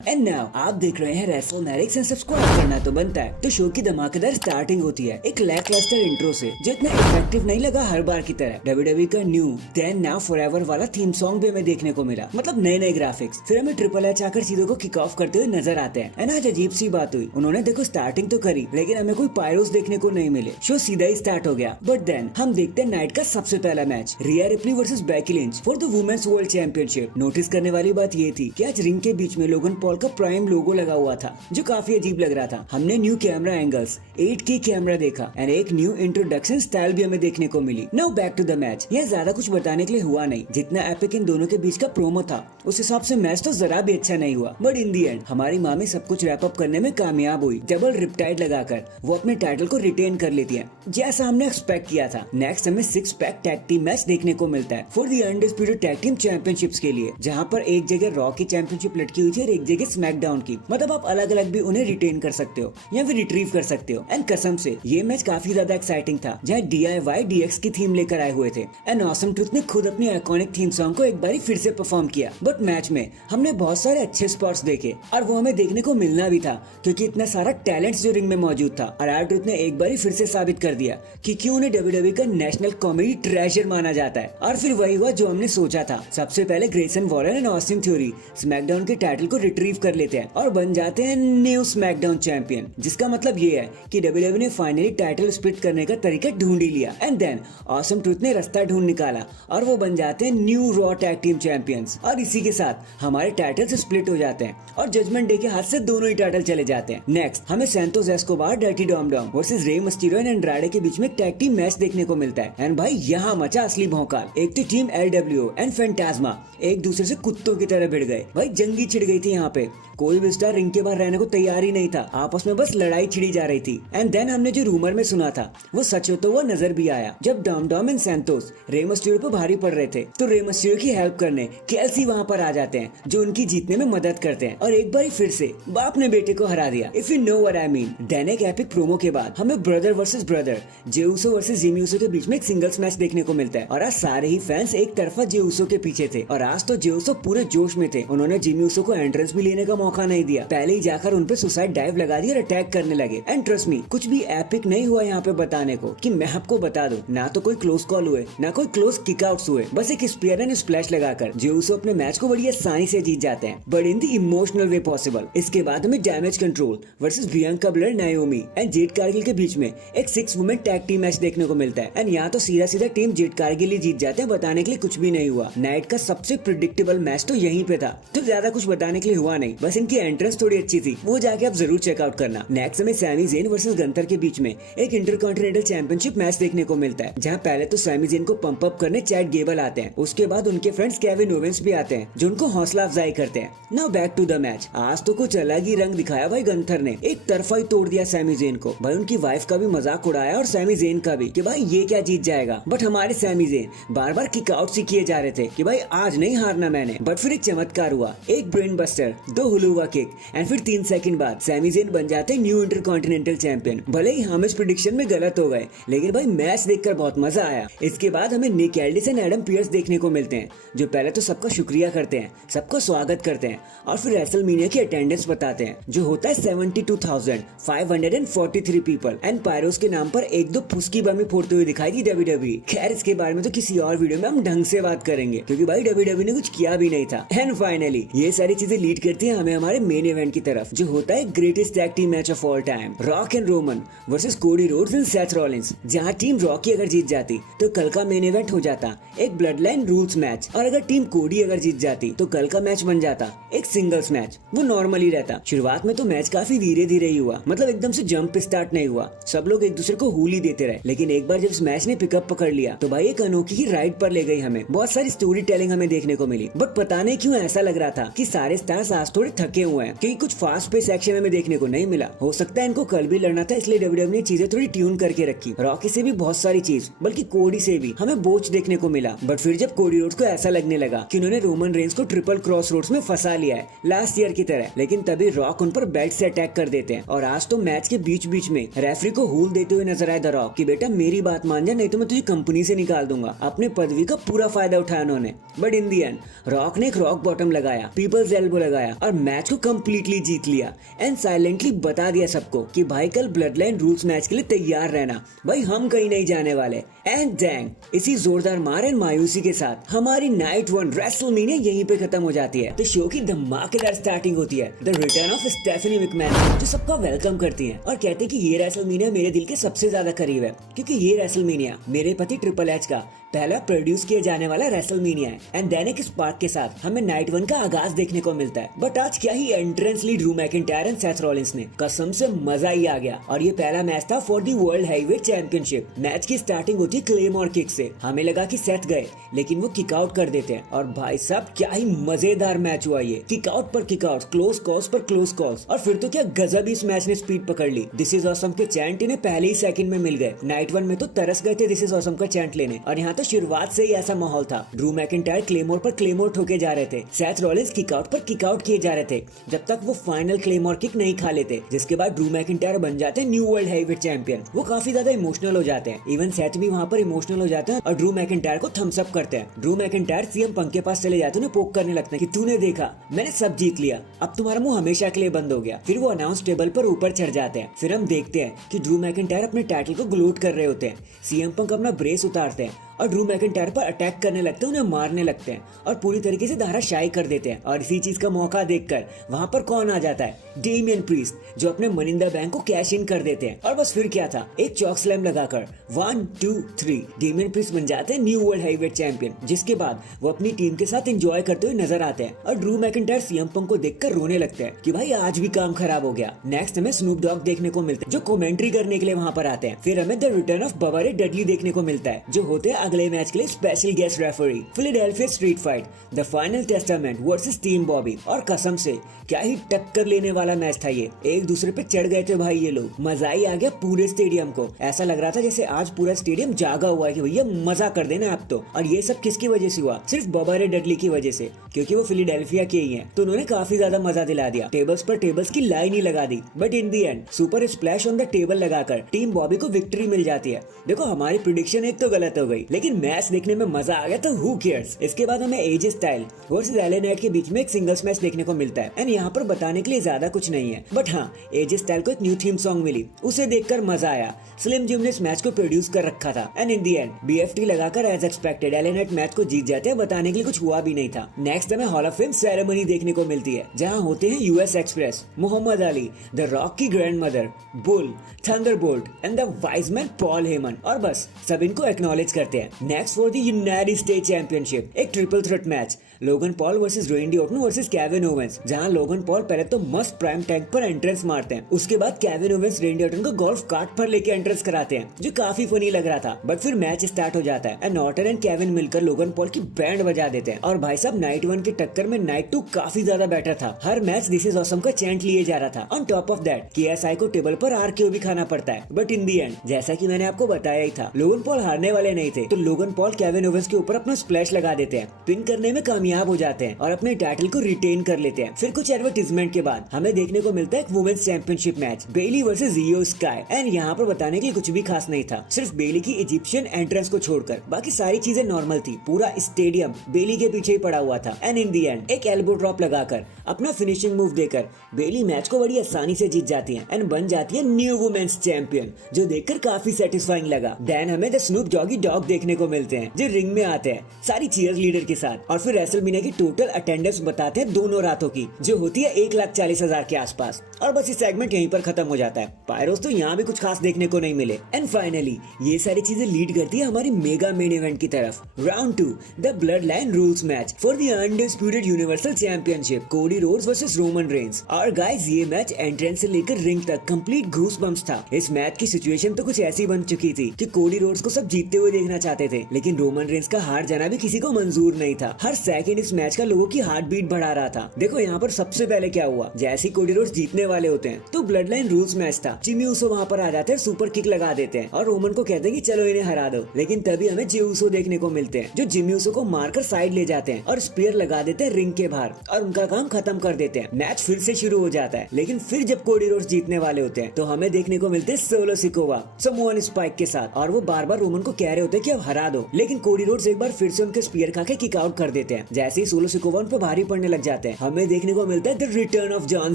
And now आप देख रहे हैं रेसलमैनिक्स एंड सब्सक्राइब करना तो बनता है। तो शो की धमाकेदार स्टार्टिंग होती है एक लैकलस्टर इंट्रो से, जो इतना इफेक्टिव नहीं लगा हर बार की तरह। WWE का न्यू देन नाउ फॉरएवर वाला थीम सॉन्ग भी हमें देखने को मिला, मतलब नए नए ग्राफिक्स। फिर हमें ट्रिपल एच आकर चीजों को किक ऑफ करते हुए नजर आते हैं। एंड आज अजीब सी बात हुई, उन्होंने देखो स्टार्टिंग तो करी लेकिन हमें कोई पायरोस देखने को नहीं मिले। शो सीधा ही स्टार्ट हो गया। बट देन हम देखते हैं नाइट का सबसे पहला match, Rhea Ripley versus Becky Lynch for the women's world championship. Notice करने वाली बात ये थी कि आज रिंग के बीच में लोगन पॉल का प्राइम लोगो लगा हुआ था, जो काफी अजीब लग रहा था। हमने new camera angles, 8K camera देखा एंड एक न्यू इंट्रोडक्शन स्टाइल भी हमें देखने को मिली। Now back to the match. यह ज्यादा कुछ बताने के लिए हुआ नहीं, जितना एपिक इन दोनों के बीच का प्रोमो था उस हिसाब से मैच तो जरा भी अच्छा नहीं हुआ। बट इन दी एंड हमारी मामी सब कुछ रैप अप करने में कामयाब हुई। डबल रिपटाइड लगाकर वो अपने टाइटल को रिटेन कर लेती है, जैसा हमने एक्सपेक्ट किया था। नेक्स्ट हमें 6 पैक टैग टीम मैच देखने को मिलता है for the undisputed tag team championships के लिए, जहां पर एक जगह रॉ की चैंपियनशिप लटकी हुई थी और एक जगह स्मैकडाउन की। मतलब आप अलग अलग भी उन्हें रिटेन कर सकते हो या फिर रिट्रीव कर सकते हो। एंड कसम से ये मैच काफी ज्यादा एक्साइटिंग था, जहाँ DIY DX की थीम लेकर आए हुए थे। एंड ऑसम ट्रुथ ने खुद अपनी आइकॉनिक थीम सॉन्ग को एक बारी फिर से परफॉर्म किया। बट मैच में हमने बहुत सारे अच्छे स्पॉट्स देखे और वो हमें देखने को मिलना भी था, क्योंकि इतना सारा टैलेंट जो रिंग में मौजूद था। और आर ट्रुथ ने एक बारी फिर से साबित कर दिया कि क्यों उन्हें WWE का नेशनल कॉमेडी ट्रेजर माना जाता है। और फिर वही हुआ जो हमने सोचा था। सबसे पहले Grayson Waller and Austin theory SmackDown के टाइटल को रिट्रीव कर लेते हैं और बन जाते हैं न्यू स्मैकडाउन चैंपियन, जिसका मतलब ये है कि WWE ने फाइनली टाइटल स्प्लिट करने का तरीका ढूंढ ही लिया। एंड देन ऑसम ट्रुथ ने रास्ता ढूंढ निकाला और वो बन जाते हैं new raw tag team champions. और इसी के साथ हमारे टाइटल स्प्लिट हो जाते हैं और जजमेंट डे के हाथ से दोनों ही टाइटल चले जाते हैं। नेक्स्ट हमें Santos Escobar dirty Dom Dom versus Rey Mysterio and Andrade के बीच में टैग टीम मैच देखने को मिलता है। एंड भाई यहाँ मचा असली भौकाल। एक तो टीम LWO एंड फैंटास्मा एक दूसरे से कुत्तों की तरह भिड़ गए। भाई जंगी छिड़ गई थी यहाँ पे, कोई भी स्टार रिंग के बाहर रहने को तैयार ही नहीं था। आपस में बस लड़ाई छिड़ी जा रही थी। एंड देन हमने जो रूमर में सुना था वो सच होता हुआ नजर भी आया, जब Dom Dom and Santos Rey Mysterio पे भारी पड़ रहे थे तो रे मिस्टीरियो की हेल्प करने केएलसी वहाँ पर आ जाते हैं, जो उनकी जीतने में मदद करते हैं। और एक बार फिर से बाप ने बेटे को हरा दिया, if you know what I mean. Then एक एपिक प्रोमो के बाद हमें brother versus brother Jey Uso versus Jimmy Uso के बीच में एक सिंगल्स मैच देखने को मिलता है। और आज सारे ही फैंस एक तरफा जे उसो के पीछे थे और आज तो जे उसो पूरे जोश में थे। उन्होंने जिमी उसो को एंट्रेंस भी लेने का मौका नहीं दिया, पहले ही जाकर उन पे सुसाइड डाइव लगा दी और अटैक करने लगे। एंड ट्रस्ट मी, कुछ भी एपिक नहीं हुआ यहाँ पे बताने को कि मैं आपको बता दूं, ना तो कोई क्लोज कॉल हुए ना कोई क्लोज किकआउट्स हुए, बस एक स्पीयर एंड स्प्लैश लगाकर जे उसो अपने मैच को बड़ी आसानी से जीत जाते हैं, but in the emotional way possible. इसके बाद हमें damage control versus Bianca Blair नायोमी and Jade Cargill के बीच में एक 6 वुमेन टैग टीम मैच देखने को मिलता है। एंड यहाँ तो सीधा सीधा टीम जेड कारगिल ही जीत जाते हैं, बताने के लिए कुछ भी नहीं हुआ। नाइट का सबसे प्रिडिक्टेबल मैच तो यहीं पे था, तो ज्यादा कुछ बताने के लिए हुआ नहीं, बस इनकी एंट्रेंस थोड़ी अच्छी थी, वो जाके आप जरूर चेकआउट करना। नेक्स्ट हमें सैमी ज़ेन वर्सेस गंथर के बीच में एक इंटरकॉन्टिनेंटल चैंपियनशिप मैच देखने को मिलता है, जहां पहले तो सैमी ज़ेन को पंप अप करने चैट गेबल आते हैं, उसके बाद उनके फ्रेंड्स केविन ओवेंस भी आते हैं, जो उनको हौसला अफजाई करते हैं। Now back to the match. आज तो कुछ अलग ही रंग दिखाया भाई गंथर ने, एक तरफा ही तोड़ दिया सैमी ज़ेन को। भाई उनकी वाइफ का भी मजाक उड़ाया और सैमी ज़ेन का भी, कि भाई ये क्या जीत जाएगा। बट हमारे सैमी ज़ेन बार बार किक आउट ही किए जा रहे थे कि भाई आज नहीं हारना मैंने। बट फिर एक चमत्कार हुआ, एक ब्रेन बस्टर, 2 हुलुवा किक एंड फिर 3 सेकंड बाद सैमी ज़ेन बन जाते हैं न्यू इंटरकॉन्टिनेंटल चैंपियन। भले ही हम इस प्रेडिक्शन में गलत हो गए, लेकिन भाई मैच देखकर बहुत मजा आया। इसके बाद हमें निक एल्डिस एंड एडम पियर्स देखने को मिलते हैं, जो पहले तो सबका शुक्रिया करते हैं, सबका स्वागत करते हैं और फिर रेसलमेनिया की अटेंडेंस बताते हैं, जो होता है 72,543 पीपल। एंड पायरोस के नाम पर 1-2 फुसकी बम फोड़ते हुए दिखाई दी WWE। खैर इसके बारे में तो किसी और वीडियो में हम ढंग से बात करेंगे, क्योंकि भाई WWE ने कुछ किया भी नहीं था। एंड फाइनली ये सारी चीजें लीड करती है हमें हमारे मेन इवेंट की तरफ, जो होता है greatest tag team match of all time, rock and Roman versus Cody Rhodes and Seth Rollins. जहां टीम रॉकी अगर जीत जाती तो कल का मेन इवेंट हो जाता एक ब्लड लाइन रूल्स मैच, और अगर टीम कोडी अगर जीत जाती तो कल का मैच बन जाता एक सिंगल्स मैच। वो नॉर्मली रहता। शुरुआत में तो मैच काफी धीरे धीरे ही हुआ, मतलब एकदम से जंप स्टार्ट नहीं हुआ, सब लोग एक दूसरे को हूल ही देते रहे। लेकिन एक बार जब इस मैच ने पिकअप पकड़ लिया तो भाई एक अनोखी ही राइड पर ले गई हमें। बहुत सारी स्टोरी टेलिंग हमें देखने को मिली, बट पता नहीं क्यों ऐसा लग रहा था कि सारे स्टार्स आज थोड़े थके हुए हैं, क्योंकि कुछ फास्ट पेस एक्शन हमें देखने को नहीं मिला। हो सकता है इनको कल भी लड़ना था, इसलिए WWE ने चीजें थोड़ी ट्यून करके रखी। रॉकी से भी बहुत सारी चीज, बल्कि कोडी से भी हमें बोझ देखने को मिला। बट फिर जब कोडी रोड्स को ऐसा लगने लगा कि उन्होंने रोमन रेंस को ट्रिपल क्रॉस रोड्स में फंसा लिया है लास्ट ईयर की तरह, लेकिन तभी रॉक उन पर बेल्ट से अटैक कर देते हैं। और आज तो मैच के बीच बीच में रेफरी को हूल देते हुए नजर आए द रॉक कि बेटा मेरी बात मान जा, नहीं तो मैं तुझे कंपनी से निकाल दूंगा। अपने पदवी का पूरा फायदा उठाया उन्होंने। But in the and rock ने एक रॉक बॉटम लगाया, पीपल्स एल्बो लगाया आया और मैच को कम्प्लीटली जीत लिया एंड साइलेंटली बता दिया सबको कि भाई कल ब्लड लाइन रूल्स मैच के लिए तैयार रहना, भाई हम कहीं नहीं जाने वाले। एंड डैंग, इसी जोरदार मार एंड मायूसी के साथ हमारी नाइट 1 रेसलमेनिया यहीं पे खत्म हो जाती है। तो शो की धमाकेदार स्टार्टिंग होती है the return of Stephanie McMahon, जो सबका वेलकम करती है और कहते हैं कि ये रेसलमेनिया मेरे दिल के सबसे ज्यादा करीब है, क्योंकि ये रेसलमेनिया मेरे पति ट्रिपल एच का पहला प्रोड्यूस किया जाने वाला रेसलमेनिया है। एंड देन एक स्पार्क के साथ हमें नाइट 1 का आगाज देखने को मिलता है। बट आज क्या ही एंट्रेंस ली Drew McIntyre and Seth Rollins ने, कसम से मजा ही आ गया। और ये पहला मैच था for the world heavyweight championship. Match की स्टार्टिंग होती है क्लेमोर किक से। हमें लगा कि सेथ गए, लेकिन वो किक आउट कर देते हैं और भाई साहब क्या ही मजेदार मैच हुआ ये, किक आउट पर किक आउट, क्लोज कॉल्स पर क्लोज कॉल्स। और फिर तो क्या गजब इस मैच ने स्पीड पकड़ ली। दिस इज ऑसम के चैंट इन्हें पहले ही सेकंड में मिल गए। नाइट 1 में तो तरस गए थे दिस इज ऑसम का चैंट लेने, और यहाँ तो शुरुआत से ही ऐसा माहौल था। ड्रू मैकिंटायर क्लेमोर पर क्लेमोर ठोके जा रहे थे, सेथ रॉलिंस किक आउट पर किक आउट किए जा रहे थे, जब तक वो फाइनल क्लेमोर किक नहीं खा लेते, जिसके बाद ड्रू मैकिंटायर बन जाते हैं न्यू वर्ल्ड हैवीवेट चैंपियन। वो काफी ज्यादा इमोशनल हो जाते हैं, इवन सेथ भी वहाँ पर इमोशनल हो जाते हैं और ड्रू मैकिंटायर को थम्स अप करते हैं। ड्रू मैकिंटायर सीएम पंक के पास चले जाते हैं, पोक करने लगते हैं कि तूने देखा मैंने सब जीत लिया, अब तुम्हारा मुंह हमेशा के लिए बंद हो गया। फिर वो अनाउंस टेबल पर ऊपर चढ़ जाते हैं। फिर हम देखते हैं कि ड्रू मैकिंटायर अपने टाइटल को ग्लोट कर रहे होते हैं। सीएम पंक अपना ब्रेस उतारते हैं और ड्रू मैकिंटायर पर अटैक करने लगते हैं, उन्हें मारने लगते हैं और पूरी तरीके से धाराशायी कर देते हैं। और इसी चीज का मौका देखकर वहां पर कौन आ जाता है, डेमियन प्रीस्ट, जो अपने मनी इन द बैंक को कैश इन कर देते हैं। और बस फिर क्या था, एक चॉक स्लैम लगाकर 1 2 3 डेमियन प्रीस्ट बन जाते हैं न्यू वर्ल्ड हैवीवेट चैंपियन। जिसके बाद वो अपनी टीम के साथ एंजॉय करते हुए नजर आते हैं और ड्रू मैकिंटायर सीएम पंक को देखकर रोने लगते हैं कि भाई आज भी काम खराब हो गया। नेक्स्ट हमें स्नूप डॉग देखने को मिलते हैं, जो कमेंट्री करने के लिए वहां पर आते हैं। फिर हमें द रिटर्न ऑफ बबा रे डडली देखने को मिलता है, जो होते हैं अगले मैच के लिए special guest referee. Philadelphia street fight the final testament versus team Bobby. और कसम से क्या ही टक्कर लेने वाला मैच था ये, एक दूसरे पे चढ़ गए थे भाई ये लोग। मजा ही आ गया पूरे स्टेडियम को, ऐसा लग रहा था जैसे आज पूरा स्टेडियम जागा हुआ है कि भैया मजा कर देना आप तो। और ये सब किसकी वजह से हुआ, सिर्फ बबा रे डडली की वजह से, क्योंकि वो फिलाडेल्फिया के ही हैं, तो उन्होंने काफी ज्यादा मजा दिला दिया। टेबल्स पर टेबल्स की लाइन ही लगा दी, but in the end super splash on the table लगाकर टीम बॉबी को विक्ट्री मिल जाती है। देखो हमारी प्रिडिक्शन एक तो गलत हो गई, लेकिन मैच देखने में मजा आ गया, तो हु केयर्स। इसके बाद हमें एजे स्टाइल वर्सेस एले नाइट के बीच में एक सिंगल्स मैच देखने को मिलता है। एंड यहाँ पर बताने के लिए ज्यादा कुछ नहीं है, बट हाँ एजे स्टाइल को एक न्यू थीम सॉन्ग मिली, उसे देखकर मजा आया। स्लिम जिम ने इस मैच को प्रोड्यूस कर रखा था and in the end BFT लगाकर as expected LA Knight match को जीत जाते हैं। बताने के लिए कुछ हुआ भी नहीं था। नेक्स्ट हमें हॉल ऑफ फेम सेरेमनी देखने को मिलती है, जहाँ होते हैं US Express, Muhammad Ali, the Rock की grandmother, Bull, Thunderbolt and the wise man Paul Heyman, और बस सब इनको एक्नॉलेज करते हैं। Next for the United States championship एक triple threat match, Logan Paul versus Randy Orton versus Kevin Owens, जहां Logan Paul पहले तो मस्त प्राइम टैंक पर एंट्रेंस मारते हैं, उसके बाद केविन ओवेंस रेंडी ऑर्टन को गोल्फ कार्ट पर लेके एंट्रेंस कराते हैं, जो काफी फनी लग रहा था। बट फिर मैच स्टार्ट हो जाता है एंड ऑर्टन एंड केविन मिलकर लोगन पॉल की बैंड बजा देते हैं। और भाई साहब नाइट 1 की टक्कर में नाइट 2 काफी ज्यादा बेटर था। हर मैच दिस इज ऑसम का चैंट लिए जा रहा था। On top of that KSI को टेबल पर आरकेओ भी खाना पड़ता है। बट इन दी एंड जैसा कि मैंने आपको बताया ही था, लोगन पॉल हारने वाले नहीं थे, तो लोगन पॉल केविन ओवेंस के ऊपर अपना स्प्लैश लगा देते हैं, पिन करने में कामयाब हो जाते हैं और अपने टाइटल को रिटेन कर लेते हैं। फिर कुछ एडवर्टीजमेंट के बाद हमें देखने को मिलता है एक वुमेन्स चैंपियनशिप मैच, बेली वर्सेस इयो स्काई। एंड यहाँ पर बताने के लिए कुछ भी खास नहीं था, सिर्फ बेली की इजिप्शियन एंट्रेंस को छोड़कर बाकी सारी चीजें नॉर्मल थी। पूरा स्टेडियम बेली के पीछे ही पड़ा हुआ था। एंड इन दी एंड एक एल्बो ड्रॉप लगाकर अपना फिनिशिंग मूव देकर बेली मैच को बड़ी आसानी से जीत जाती है एंड बन जाती है न्यू वुमेन्स चैंपियन, जो देखकर काफी सेटिस्फाइंग लगा। देन हमें द स्नूप डॉगी डॉग देखने को मिलते हैं, जो रिंग में आते हैं सारी चीयर्स लीडर के साथ, और फिर रेसलमेनिया की टोटल अटेंडेंस बताते हैं दोनों रातों की, जो होती है 1,40,000 के आसपास। और बस इस सेगमेंट यहीं पर खत्म हो जाता है। पायरोस तो यहाँ भी कुछ खास देखने को नहीं मिले। एंड फाइनली ये सारी चीजें लीड करती है हमारी मेगा मेन इवेंट की तरफ, round 2 the blood line rules match for the undisputed universal championship, Cody Rhodes versus Roman Reigns. और गाइस ये मैच एंट्रेंस से लेकर रिंग तक कंप्लीट घूस बम्स था। इस मैच की सिचुएशन तो कुछ ऐसी बन चुकी थी कि कोडी रोड्स को सब जीतते हुए देखना चाहते थे, लेकिन रोमन रेंस का हार जाना भी किसी को मंजूर नहीं था। हर सेकंड इस मैच का लोगों की हार्ट बीट बढ़ा रहा था। देखो यहाँ पर सबसे पहले क्या हुआ, जैसे कोडी रोड्स जीतने वाले होते हैं तो ब्लड लाइन रूल्स मैच था, जिमी ऊसो वहाँ पर आ जाते हैं, सुपर किक लगा देते हैं और रोमन को कहते हैं कि चलो इन्हें हरा दो। लेकिन तभी हमें जे ऊसो देखने को मिलते हैं, जो जिमी ऊसो को मारकर साइड ले जाते हैं और स्पीयर लगा देते हैं रिंग के बाहर और उनका काम खत्म कर देते हैं। मैच फिर से शुरू हो जाता है, लेकिन फिर जब कोडी रोड्स जीतने वाले होते हैं तो हमें देखने को मिलते हैं सोलो सिकोवा समोअन स्पाइक के साथ, और वो बार बार रोमन को कह रहे होते हैं कि अब हरा दो। लेकिन कोडी रोड्स एक बार फिर से उनके स्पीयर खा के किक आउट कर देते हैं, जैसे ही सोलो सिकोवा उन पे भारी पड़ने लग जाते हैं, हमें देखने को मिलता है the return of John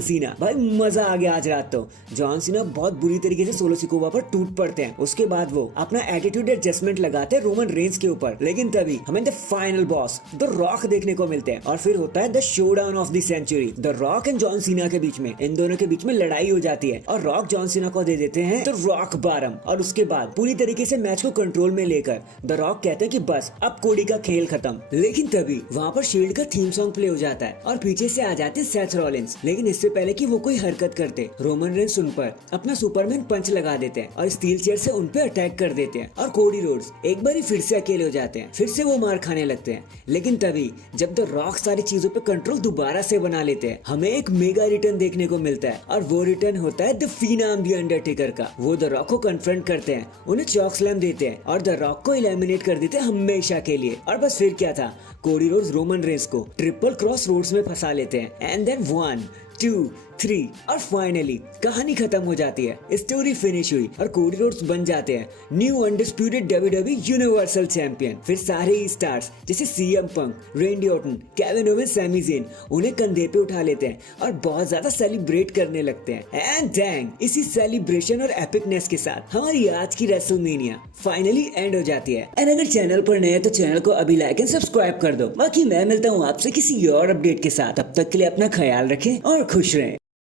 Cena. भाई मजा आ गया आज रात तो। जॉन सीना बहुत बुरी तरीके से सोलो सिकोवा पर टूट पड़ते हैं। उसके बाद वो अपना एटीट्यूड एडजस्टमेंट लगाते हैं रोमन रेंज के ऊपर, लेकिन तभी हमें the final boss the Rock देखने को मिलते हैं और फिर होता है the showdown of the century. The Rock and John Cena के बीच में, इन दोनों के बीच में लड़ाई हो जाती है और रॉक जॉन सीना को दे देते हैं द रॉक बारम। और उसके बाद पूरी तरीके से मैच को कंट्रोल में लेकर द रॉक कहते हैं कि बस अब कोडी का खेल खत्म। लेकिन तभी वहाँ पर शील्ड का थीम सॉन्ग प्ले हो जाता है और पीछे से आ जाते हैं सेथ रॉलिंस। लेकिन इससे पहले कि वो कोई हरकत करते, रोमन रेंस उन पर अपना सुपरमैन पंच लगा देते हैं और स्टील चेयर से उन पे अटैक कर देते हैं और कोडी रोड्स एक बार फिर से अकेले हो जाते हैं। फिर से वो मार खाने लगते हैं। लेकिन तभी जब द रॉक सारी चीजों पे कंट्रोल दोबारा से बना लेते हैं, हमें एक मेगा रिटर्न देखने को मिलता है और वो रिटर्न होता है द फिनाम द अंडरटेकर का। वो द रॉक को कन्फ्रंट करते हैं, उन्हें चॉक स्लैम देते हैं और द रॉक को एलिमिनेट कर देते हैं हमेशा के लिए। और बस फिर क्या था, कोडी रोड्स रोमन रेंस को ट्रिपल क्रॉस रोड्स में फंसा लेते हैं एंड देन 1 2 3 और फाइनली कहानी खत्म हो जाती है। स्टोरी फिनिश हुई और कोडी रोड्स बन जाते हैं new undisputed WWE universal champion. फिर सारे स्टार्स जैसे CM Punk, Randy Orton, Kevin Owens, Sami Zayn उन्हें कंधे पे उठा लेते हैं और बहुत ज्यादा सेलिब्रेट करने लगते हैं। एंड डैंग, इसी सेलिब्रेशन और एपिकनेस के साथ हमारी आज की रेसलमेनिया फाइनली एंड हो जाती है। एंड अगर चैनल पर नए हैं तो चैनल को अभी लाइक एंड सब्सक्राइब कर दो। बाकी मैं मिलता हूँ आपसे किसी और अपडेट के साथ। तब तक के लिए अपना ख्याल रखें और खुश रहें।